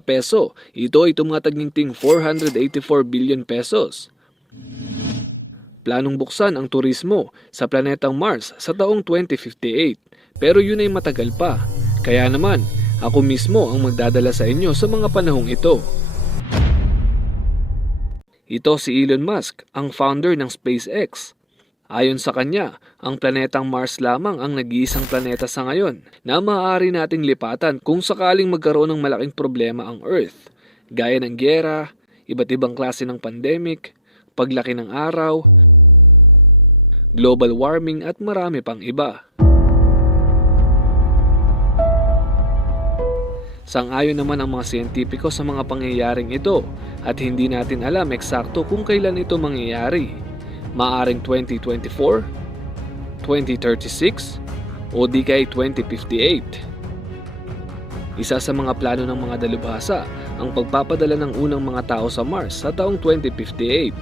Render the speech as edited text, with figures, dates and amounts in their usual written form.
peso. Ito ay tumatagninting 484 billion pesos. Planong buksan ang turismo sa planetang Mars sa taong 2058, pero yun ay matagal pa. Kaya naman, ako mismo ang magdadala sa inyo sa mga panahong ito. Ito si Elon Musk, ang founder ng SpaceX. Ayon sa kanya, ang planetang Mars lamang ang nag-iisang planeta sa ngayon na maaari nating lipatan kung sakaling magkaroon ng malaking problema ang Earth, gaya ng giyera, iba't ibang klase ng pandemic, paglaki ng araw, global warming at marami pang iba. Sang-ayon naman ang mga siyentipiko sa mga pangyayaring ito at hindi natin alam eksakto kung kailan ito mangyayari. Maaring 2024, 2036, o di kay 2058. Isa sa mga plano ng mga dalubhasa ang pagpapadala ng unang mga tao sa Mars sa taong 2058.